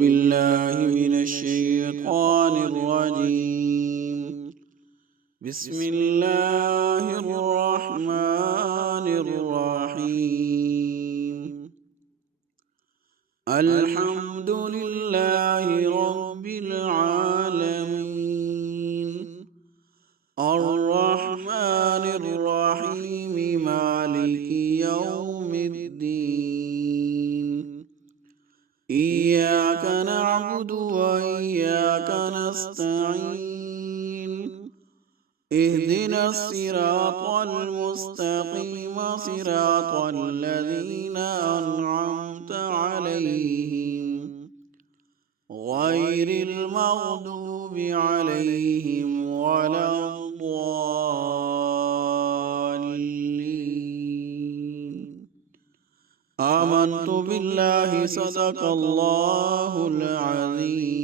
بالله من الشيطان الرجيم. بسم الله الرحمن الرحيم. الحمد لله رب العالمين، الرحمن الرحيم، مالك يوم الدين. إياك نعبد وإياك نستعين. اهدنا الصراط المستقيم، صراط الذين أنعمت عليهم غير المغضوب عليهم ولا الضالين. آمنت بالله، صدق الله العظيم.